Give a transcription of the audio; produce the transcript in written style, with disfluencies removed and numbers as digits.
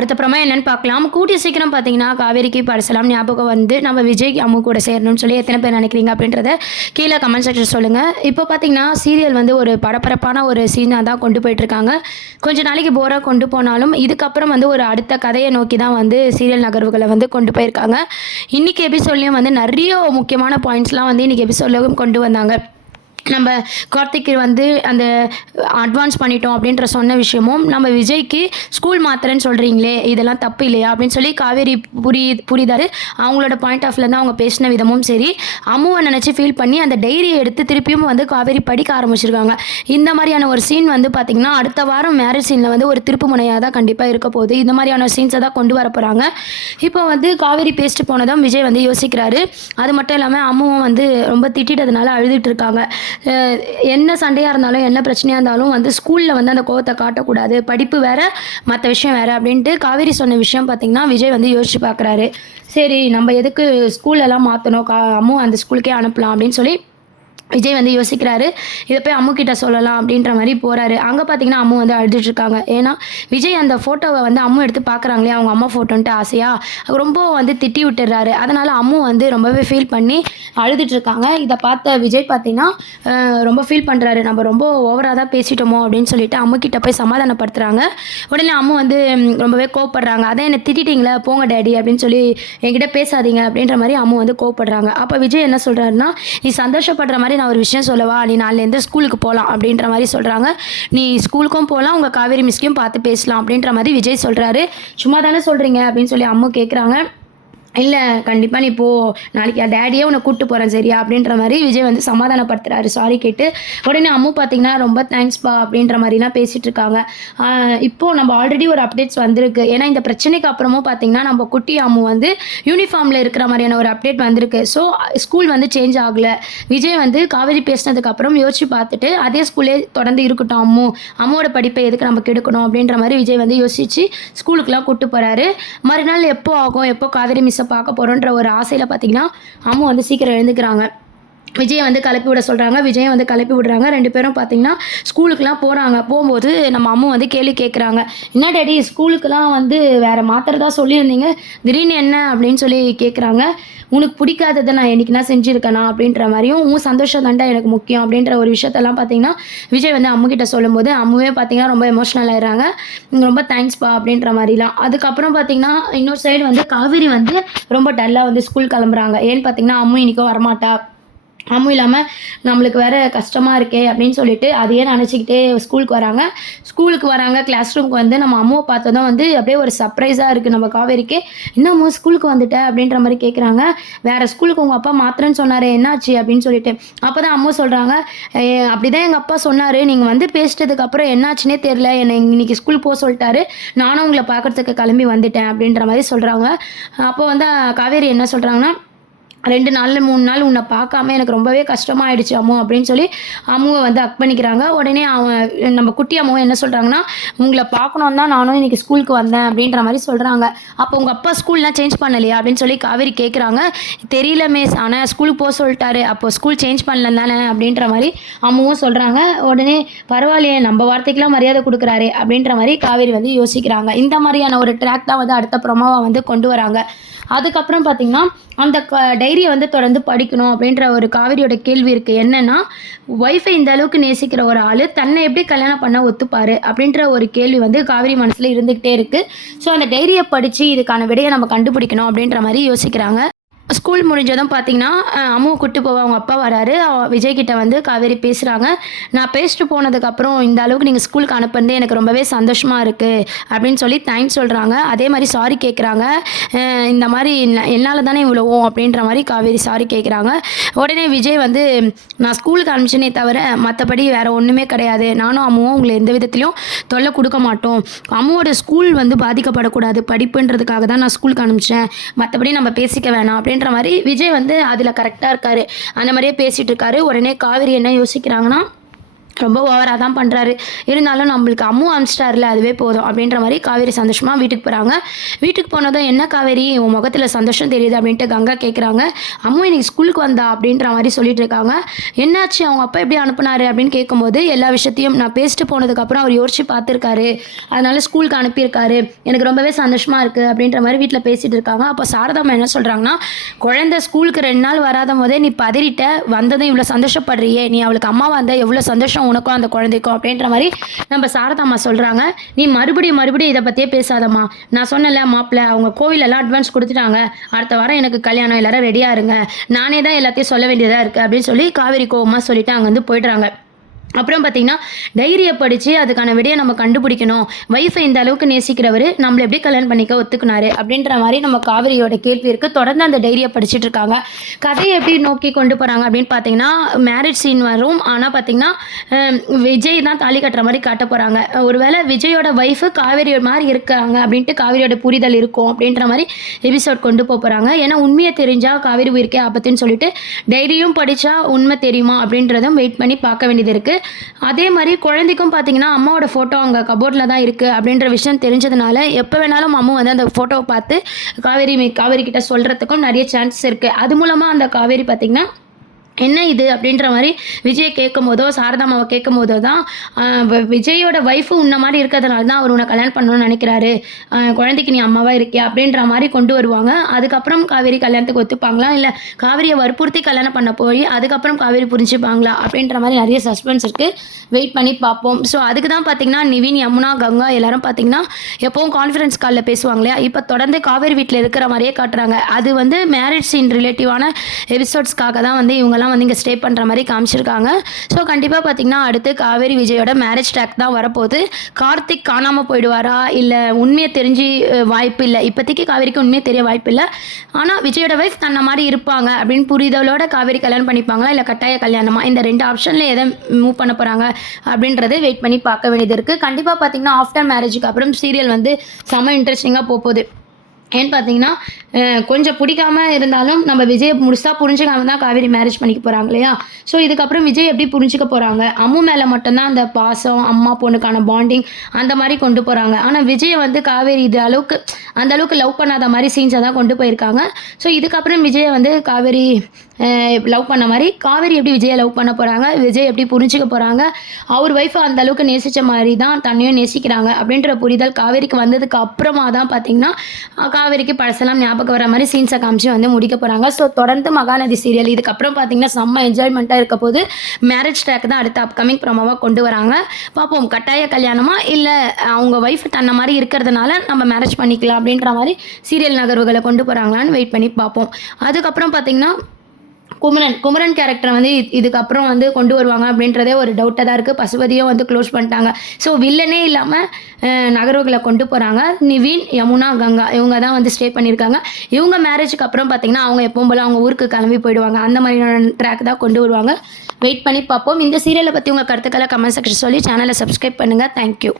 அடுத்தப்புறமா என்னன்னு பார்க்கலாம். கூடிய சீக்கிரம் பார்த்தீங்கன்னா, காவேரிக்கு பரசலாம் ஞாபகம் வந்து நம்ம விஜய், அம்மு கூட சேரணும்னு சொல்லி எத்தனை பேர் நினைக்கிறீங்க அப்படின்றத கீழே கமெண்ட் செக்ஷன் சொல்லுங்கள். இப்போ பார்த்தீங்கன்னா, சீரியல் வந்து ஒரு பரபரப்பான ஒரு சீனாக தான் கொண்டு போயிட்டுருக்காங்க. கொஞ்சம் நாளைக்கு போராக கொண்டு போனாலும், இதுக்கப்புறம் வந்து ஒரு அடுத்த கதையை நோக்கி தான் வந்து சீரியல் நகர்வுகளை வந்து கொண்டு போயிருக்காங்க. இன்றைக்கி எபிசோட்லேயும் வந்து நிறைய முக்கியமான பாயிண்ட்ஸ்லாம் வந்து இன்றைக்கி எபிசோட்லேயும் கொண்டு வந்தாங்க. நம்ம கார்த்திக்கு வந்து அந்த அட்வான்ஸ் பண்ணிட்டோம் அப்படின்ற சொன்ன விஷயமும், நம்ம விஜய்க்கு ஸ்கூல் மாத்திரன்னு சொல்கிறீங்களே இதெல்லாம் தப்பு இல்லையா அப்படின்னு சொல்லி காவேரி புரியுதாரு. அவங்களோட பாயிண்ட் ஆஃப் வியூலேருந்து அவங்க பேசின விதமும் சரி, அம்முவை நினச்சி ஃபீல் பண்ணி அந்த டைரியை எடுத்து திருப்பியும் வந்து காவேரி படிக்க ஆரம்பிச்சிருக்காங்க. இந்த மாதிரியான ஒரு சீன் வந்து பார்த்திங்கன்னா, அடுத்த வாரம் மேரேஜ் சீனில் வந்து ஒரு திருப்பு முனையாக தான் கண்டிப்பாக இருக்க போகுது. இந்த மாதிரியான சீன்ஸை தான் கொண்டு வர போகிறாங்க. இப்போ வந்து காவேரி பேசிட்டு போனதும் விஜய் வந்து யோசிக்கிறாரு. அது மட்டும் இல்லாமல் அம்முவும் வந்து ரொம்ப திட்டிட்டதுனால அழுதுட்டு இருக்காங்க. என்ன சண்டையாக இருந்தாலும் என்ன பிரச்சனையாக இருந்தாலும் வந்து ஸ்கூலில் வந்து அந்த கோவத்தை காட்டக்கூடாது, படிப்பு வேறு மற்ற விஷயம் வேறு அப்படின்ட்டு காவேரி சொன்ன விஷயம் பார்த்திங்கன்னா விஜய் வந்து யோசிச்சு பார்க்குறாரு. சரி, நம்ம எதுக்கு ஸ்கூலெல்லாம் மாற்றணும், அம்மு அந்த ஸ்கூலுக்கே அனுப்பலாம் அப்படின்னு சொல்லி விஜய் வந்து யோசிக்கிறாரு. இதை போய் அம்மு கிட்ட சொல்லலாம் அப்படின்ற மாதிரி போகிறாரு. அங்கே பார்த்தீங்கன்னா அம்மு வந்து அழுதுட்டுருக்காங்க. ஏன்னா விஜய் அந்த ஃபோட்டோவை வந்து அம்மு எடுத்து பார்க்குறாங்களே அவங்க அம்மா ஃபோட்டோன்ட்டு ஆசையாக ரொம்ப வந்து திட்டி விட்டுறாரு. அதனால் அம்மு வந்து ரொம்பவே ஃபீல் பண்ணி அழுதுட்டுருக்காங்க. இதை பார்த்த விஜய் பார்த்தீங்கன்னா ரொம்ப ஃபீல் பண்ணுறாரு. நம்ம ரொம்ப ஓவராக தான் பேசிட்டோமோ அப்படின்னு சொல்லிட்டு அம்மு கிட்ட போய் சமாதானப்படுத்துகிறாங்க. உடனே அம்மு வந்து ரொம்பவே கோவப்படுறாங்க. அதான் என்னை திட்டிட்டீங்களே, போங்க டேடி அப்படின்னு சொல்லி என்கிட்ட பேசாதீங்க அப்படின்ற மாதிரி அம்மு வந்து கோவப்படுறாங்க. அப்போ விஜய் என்ன சொல்கிறாருன்னா, நீ சந்தோஷப்படுற மாதிரி நான் ஒரு விஷயம் சொல்லவா, நீ நாளிலேருந்து ஸ்கூலுக்கு போகலாம் அப்படின்ற மாதிரி சொல்கிறாங்க. நீ ஸ்கூலுக்கும் போகலாம், உங்கள் காவேரி மிஸ்கையும் பார்த்து பேசலாம் அப்படின்ற மாதிரி விஜய் சொல்கிறாரு. சும்மா தானே சொல்கிறீங்க அப்படின்னு சொல்லி அம்மு கேட்குறாங்க. இல்லை, கண்டிப்பாக நீ போ, நாளைக்கு டேடியே உன்னை கூப்பிட்டு போகிறேன் சரியா அப்படின்ற மாதிரி விஜய் வந்து சமாதானப்படுத்துகிறாரு சாரி கேட்டு. உடனே அம்மு பார்த்திங்கன்னா ரொம்ப தேங்க்ஸ்பா அப்படின்ற மாதிரிலாம் பேசிகிட்டு இருக்காங்க. இப்போது நம்ம ஆல்ரெடி ஒரு அப்டேட்ஸ் வந்திருக்கு. ஏன்னா இந்த பிரச்சனைக்கு அப்புறமும் பார்த்திங்கன்னா நம்ம குட்டி அம்மு வந்து யூனிஃபார்மில் இருக்கிற மாதிரியான ஒரு அப்டேட் வந்திருக்கு. ஸோ ஸ்கூல் வந்து சேஞ்ச் ஆகலை. விஜய் வந்து காவேரி பேசினதுக்கப்புறம் யோசிச்சு பார்த்துட்டு அதே ஸ்கூலே தொடர்ந்து இருக்கட்டும், அம்மாவோட படிப்பை எதுக்கு நம்ம கெடுக்கணும் அப்படின்ற மாதிரி விஜய் வந்து யோசித்து ஸ்கூலுக்குலாம் கூப்பிட்டு போகிறாரு. மறுநாள் எப்போ ஆகும், எப்போ காவேரி மிஸ் பார்க்க போகிறோன்ற ஒரு ஆசையில் பார்த்தீங்கன்னா அம்மு வந்து சீக்கிரம் எழுந்துக்கிறாங்க. விஜயை வந்து கிளப்பி விட சொல்கிறாங்க. விஜயை வந்து கிளப்பி விடுறாங்க. 2 பேரும் பார்த்தீங்கன்னா ஸ்கூலுக்குலாம் போகிறாங்க. போகும்போது நம்ம அம்மா வந்து கேள்வி கேட்குறாங்க. என்ன டேடி ஸ்கூலுக்குலாம் வந்து வேறு மாத்திரதா சொல்லியிருந்தீங்க, திடீர்னு என்ன அப்படின்னு சொல்லி கேட்குறாங்க. உனக்கு பிடிக்காததை நான் என்றைக்குனா செஞ்சுருக்கேனா அப்படின்ற மாதிரியும், உன் சந்தோஷம் தாண்டா எனக்கு முக்கியம் அப்படின்ற ஒரு விஷயத்தெல்லாம் பார்த்தீங்கன்னா விஜய் வந்து அம்முக்கிட்ட சொல்லும்போது அம்முவே பார்த்தீங்கன்னா ரொம்ப எமோஷ்னல் ஆயிடுறாங்க. ரொம்ப தேங்க்ஸ்பா அப்படின்ற மாதிரிலாம். அதுக்கப்புறம் பார்த்தீங்கன்னா இன்னொரு சைடு வந்து காவேரி வந்து ரொம்ப டல்லாக வந்து ஸ்கூல் கிளம்புறாங்க. ஏன்னு பார்த்தீங்கன்னா அம்மு இன்றைக்கும் வரமாட்டா, அம்மு இல்லாமல் நம்மளுக்கு வேறு கஷ்டமாக இருக்கே அப்படின்னு சொல்லிட்டு அதையே நினச்சிக்கிட்டே ஸ்கூலுக்கு வராங்க. கிளாஸ் ரூமுக்கு வந்து நம்ம அம்முவை பார்த்ததும் வந்து அப்படியே ஒரு சர்ப்ரைஸாக இருக்குது நம்ம காவேரிக்கு. இன்னும் அம்மு ஸ்கூலுக்கு வந்துட்ட அப்படின்ற மாதிரி கேட்குறாங்க. வேறு ஸ்கூலுக்கு உங்கள் அப்பா மாத்திரன்னு சொன்னார், என்னாச்சு அப்படின்னு சொல்லிட்டு. அப்போ தான் அம்மு சொல்கிறாங்க, அப்படி தான் எங்கள் அப்பா சொன்னார், நீங்கள் வந்து பேசிட்டதுக்கப்புறம் என்னாச்சுன்னே தெரில, என்னை இன்னைக்கு ஸ்கூல் போக சொல்லிட்டாரு, நானும் உங்களை பார்க்குறதுக்கு கிளம்பி வந்துட்டேன் அப்படின்ற மாதிரி சொல்கிறாங்க. அப்போ வந்து காவேரி என்ன சொல்கிறாங்கன்னா, 2 நாள் 3 நாள் உன்னை பார்க்காம எனக்கு ரொம்பவே கஷ்டமாயிடுச்சு அம்மு அப்படின்னு சொல்லி அம்முவை வந்து அக் பண்ணிக்கிறாங்க. உடனே நம்ம குட்டி அம்மாவும் என்ன சொல்கிறாங்கன்னா, உங்களை பார்க்கணும் தான் நானும் இன்றைக்கி ஸ்கூலுக்கு வந்தேன் அப்படின்ற மாதிரி சொல்கிறாங்க. அப்போ உங்கள் அப்பா ஸ்கூல்லாம் சேஞ்ச் பண்ணலையா அப்படின்னு சொல்லி காவேரி கேட்குறாங்க. தெரியல மிஸ், ஆனால் ஸ்கூலுக்கு போக சொல்லிட்டாரு, அப்போ ஸ்கூல் சேஞ்ச் பண்ணல தானே அப்படின்ற மாதிரி அம்முவும் சொல்கிறாங்க. உடனே பரவாயில்லையே, நம்ம வார்த்தைக்கெலாம் மரியாதை கொடுக்குறாரு அப்படின்ற மாதிரி காவேரி வந்து யோசிக்கிறாங்க. இந்த மாதிரியான ஒரு ட்ராக் தான் வந்து அடுத்த ப்ரோமோவை வந்து கொண்டு வராங்க. அதுக்கப்புறம் பார்த்திங்கன்னா அந்த டைரியை வந்து தொடர்ந்து படிக்கணும் அப்படின்ற ஒரு காவேரியோட கேள்வி இருக்குது. என்னென்னா, ஒய்ஃபை இந்த அளவுக்கு நேசிக்கிற ஒரு ஆள் தன்னை எப்படி கல்யாணம் பண்ண ஒத்துப்பார் அப்படின்ற ஒரு கேள்வி வந்து காவேரி மனசில் இருந்துக்கிட்டே இருக்குது. ஸோ அந்த டைரியை படித்து இதுக்கான விடையை நம்ம கண்டுபிடிக்கணும் அப்படின்ற மாதிரி யோசிக்கிறாங்க. ஸ்கூல் முடிஞ்சதும் பார்த்தீங்கன்னா அம்முவை கூப்பிட்டு போக அவங்க அப்பா வராரு. விஜய்கிட்ட வந்து காவேரி பேசுகிறாங்க. நான் பேசிட்டு போனதுக்கப்புறம் இந்த அளவுக்கு நீங்கள் ஸ்கூலுக்கு அனுப்புனது எனக்கு ரொம்பவே சந்தோஷமாக இருக்குது அப்படின்னு சொல்லி தேங்க்ஸ் சொல்கிறாங்க. அதே மாதிரி சாரி கேட்குறாங்க. இந்த மாதிரி என்னால் தானே இவ்வளவோ அப்படின்ற மாதிரி காவேரி சாரி கேட்குறாங்க. உடனே விஜய் வந்து, நான் ஸ்கூலுக்கு அனுப்பிச்சேனே தவிர மற்றபடி வேறு ஒன்றுமே கிடையாது, நானும் அம்முவும் உங்களை எந்த விதத்துலையும் தொல்லை கொடுக்க மாட்டோம், அம்முவோட ஸ்கூல் வந்து பாதிக்கப்படக்கூடாது படிப்புன்றதுக்காக தான் நான் ஸ்கூலுக்கு அனுப்பிச்சேன், மற்றபடி நம்ம பேசிக்க வேணாம் அப்படின்ற மாதிரி விஜய் வந்து அதில் கரெக்டாக இருக்காரு. அந்த மாதிரியே பேசிகிட்டு இருக்காரு. உடனே காவேரி என்ன யோசிக்கிறாங்கன்னா, ரொம்ப ஓவராக தான் பண்ணுறாரு. இருந்தாலும் நம்மளுக்கு அம்மு அனுப்பிச்சிட்டாருல அதுவே போதும் அப்படின்ற மாதிரி காவேரி சந்தோஷமாக வீட்டுக்கு போகிறாங்க. வீட்டுக்கு போனதும் என்ன காவேரி உன் முகத்தில் சந்தோஷம் தெரியுது அப்படின்ட்டு கங்கா கேட்குறாங்க. அம்மு இன்னைக்கு ஸ்கூலுக்கு வந்தா அப்படின்ற மாதிரி சொல்லிட்டு இருக்காங்க. என்னாச்சு அவங்க அப்பா எப்படி அனுப்புனாரு அப்படின்னு கேட்கும்போது எல்லா விஷயத்தையும் நான் பேசிட்டு போனதுக்கப்புறம் அவர் யோசிச்சு பார்த்துருக்காரு, அதனால ஸ்கூலுக்கு அனுப்பியிருக்காரு, எனக்கு ரொம்பவே சந்தோஷமாக இருக்குது அப்படின்ற மாதிரி வீட்டில் பேசிகிட்டு இருக்காங்க. அப்போ சாரதாம்மா என்ன சொல்கிறாங்கன்னா, குழந்தை ஸ்கூலுக்கு 2 நாள் வராத போதே நீ பதறிட்ட, வந்ததும் இவ்வளோ சந்தோஷப்படுறியே, நீ அவளுக்கு அம்மா வந்தால் எவ்வளோ சந்தோஷம் உனக்கும் அந்த குழந்தைக்கும் அப்படின்ற மாதிரி நம்ம சாரதாம்மா சொல்கிறாங்க. நீ மறுபடியும் இதை பற்றியே பேசாதம்மா, நான் சொன்னல மாப்பிள்ள அவங்க கோவிலெல்லாம் அட்வான்ஸ் கொடுத்துட்டாங்க, அடுத்த வாரம் எனக்கு கல்யாணம், எல்லாரும் ரெடியாக இருங்க, நானே தான் எல்லாத்தையும் சொல்ல வேண்டியதாக இருக்குது அப்படின்னு சொல்லி காவேரி கோவமாக சொல்லிட்டு அங்கேருந்து போய்ட்றாங்க. அப்புறம் பார்த்தீங்கன்னா டைரியை படித்து அதுக்கான விடையை நம்ம கண்டுபிடிக்கணும், வைஃபை இந்த அளவுக்கு நேசிக்கிறவர் நம்மளை எப்படி கல்யாணம் பண்ணிக்க ஒத்துக்குனாரு அப்படின்ற மாதிரி நம்ம காவிரியோட கேள்வி இருக்குது. தொடர்ந்து அந்த டைரியை படிச்சுட்டு இருக்காங்க. கதையை எப்படி நோக்கி கொண்டு போகிறாங்க அப்படின்னு பார்த்தீங்கன்னா மேரேஜ் சீன் வரும். ஆனால் பார்த்தீங்கன்னா விஜய் தான் தாலி கட்டுற மாதிரி காட்ட போகிறாங்க. ஒருவேளை விஜயோட ஒய்ஃபு காவேரி மாதிரி இருக்காங்க அப்படின்ட்டு காவேரியோட புரிதல் இருக்கும் அப்படின்ற மாதிரி எபிசோட் கொண்டு போகிறாங்க. ஏன்னா உண்மையை தெரிஞ்சால் காவேரி உயிருக்கே ஆபத்துன்னு சொல்லிட்டு டைரியும் படித்தா உண்மை தெரியுமா அப்படின்றதும் வெயிட் பண்ணி பார்க்க வேண்டியது இருக்குது. அதே மாதிரி குழந்தைக்கும் பார்த்தீங்கன்னா அம்மாவோட ஃபோட்டோ அங்கே கபோர்டில் தான் இருக்குது அப்படின்ற விஷயம் தெரிஞ்சதுனால எப்போ வேணாலும் அம்மா வந்து அந்த ஃபோட்டோவை பார்த்து காவேரி கிட்ட சொல்கிறதுக்கும் நிறைய சான்சஸ் இருக்குது. அது மூலமாக அந்த காவேரி பார்த்திங்கன்னா என்ன இது அப்படின்ற மாதிரி விஜயை கேட்கும் போதோ சாரதாமாவை கேட்கும் போதோ தான் விஜயோட ஒய்ஃபு உன்ன மாதிரி இருக்கிறதுனால தான் அவர் உன்னை கல்யாணம் பண்ணணும்னு நினைக்கிறாரு, குழந்தைக்கு நீ அம்மாவாக இருக்கியா அப்படின்ற மாதிரி கொண்டு வருவாங்க. அதுக்கப்புறம் காவேரி கல்யாணத்துக்கு ஒத்துப்பாங்களா, இல்லை காவேரியை வற்புறுத்தி கல்யாணம் பண்ண போய் அதுக்கப்புறம் காவேரி புரிஞ்சுப்பாங்களா அப்படின்ற மாதிரி நிறைய சஸ்பென்ஸ் இருக்குது. வெயிட் பண்ணி பார்ப்போம். ஸோ அதுக்கு தான் பார்த்தீங்கன்னா நிவின், யமுனா, கங்கா எல்லாரும் பார்த்தீங்கன்னா எப்போவும் கான்ஃபரன்ஸ் காலில் பேசுவாங்க இல்லையா, இப்போ தொடர்ந்து காவேரி வீட்டில் இருக்கிற மாதிரியே காட்டுறாங்க. அது வந்து மேரேஜ் சீன் ரிலேட்டிவான எபிசோட்ஸ்க்காக தான் வந்து இவங்கெல்லாம் வந்து இங்கே ஸ்டே பண்ணுற மாதிரி காமிச்சிருக்காங்க. ஸோ கண்டிப்பாக பார்த்தீங்கன்னா அடுத்து காவேரி விஜயோட மேரேஜ் ட்ராக் தான் வரப்போகுது. கார்த்திக் காணாமல் போயிடுவாரா, இல்லை உண்மையை தெரிஞ்சு வாய்ப்பு இல்லை, இப்போதைக்கு காவேரிக்கு உண்மையை தெரிய வாய்ப்பு இல்லை. ஆனால் விஜயோட வைஃப் தன்ன மாதிரி இருப்பாங்க அப்படின்னு புரிதலோட காவேரி கல்யாணம் பண்ணிப்பாங்களா, இல்லை கட்டாய கல்யாணமா, இந்த 2 ஆப்ஷனில் எதை மூவ் பண்ண போகிறாங்க அப்படின்றது வெயிட் பண்ணி பார்க்க வேண்டியது இருக்குது. கண்டிப்பாக பார்த்தீங்கன்னா ஆஃப்டர் மேரேஜுக்கு அப்புறம் சீரியல் வந்து செம்ம இன்ட்ரெஸ்டிங்காக போகுது. ஏன்னு பார்த்தீங்கன்னா கொஞ்சம் பிடிக்காம இருந்தாலும் நம்ம விஜய் முழுசாக புரிஞ்சுக்காம தான் காவேரி மேரேஜ் பண்ணிக்க போகிறாங்க இல்லையா. ஸோ இதுக்கப்புறம் விஜய் எப்படி புரிஞ்சுக்க போகிறாங்க, அம்மு மேலே மட்டும்தான் அந்த பாசம், அம்மா பொண்ணுக்கான பாண்டிங் அந்த மாதிரி கொண்டு போகிறாங்க. ஆனால் விஜயை வந்து காவேரி அந்த அளவுக்கு லவ் பண்ணாத மாதிரி சீன்ஸை தான் கொண்டு போயிருக்காங்க. ஸோ இதுக்கப்புறம் விஜயை வந்து காவேரி லவ் பண்ண மாதிரி காவேரி எப்படி விஜயை லவ் பண்ண போகிறாங்க, விஜய் எப்படி புரிஞ்சுக்க போகிறாங்க, அவர் ஒய்ஃபை அந்த அளவுக்கு நேசித்த மாதிரி தான் தன்னையும் நேசிக்கிறாங்க அப்படின்ற புரிதல் காவேரிக்கு வந்ததுக்கு அப்புறமா தான் பார்த்தீங்கன்னா காவேரிக்கு பழசெல்லாம் ஞாபகம் வர மாதிரி சீன்ஸை காமிச்சு வந்து முடிக்க போகிறாங்க. ஸோ தொடர்ந்து மகாநதி சீரியல் இதுக்கப்புறம் பார்த்தீங்கன்னா செம்ம என்ஜாய்மெண்ட்டாக இருக்க போது. மேரேஜ் ட்ராக் தான் அடுத்த அப்கமிங் ப்ரோமோவாக கொண்டு வராங்க. பார்ப்போம் கட்டாய கல்யாணமா, இல்லை அவங்க ஒய்ஃப் தன்ன மாதிரி இருக்கிறதுனால நம்ம மேரேஜ் பண்ணிக்கலாம் அப்படின்ற மாதிரி சீரியல் நகர்வுகளை கொண்டு போகிறாங்களான்னு வெயிட் பண்ணி பார்ப்போம். அதுக்கப்புறம் பார்த்தீங்கன்னா குமரன் கேரக்டரை வந்து இதுக்கப்புறம் வந்து கொண்டு வருவாங்க அப்படின்றதே ஒரு டவுட்டாக தான் இருக்குது. பசுபதியும் வந்து க்ளோஸ் பண்ணிட்டாங்க. ஸோ வில்லனே இல்லாமல் நகர்வுகளை கொண்டு போகிறாங்க. நிவின், யமுனா, கங்கா இவங்க தான் வந்து ஸ்டே பண்ணியிருக்காங்க. இவங்க மேரேஜுக்கு அப்புறம் பார்த்திங்கன்னா அவங்க எப்பவும் போல் அவங்க ஊருக்கு கிளம்பி போயிடுவாங்க. அந்த மாதிரியான ட்ராக் தான் கொண்டு வருவாங்க. வெயிட் பண்ணி பார்ப்போம். இந்த சீரியலை பற்றி உங்கள் கருத்துக்களை கமெண்ட் செக்ஷன் சொல்லி சேனலை சப்ஸ்கிரைப் பண்ணுங்கள். தேங்க்யூ.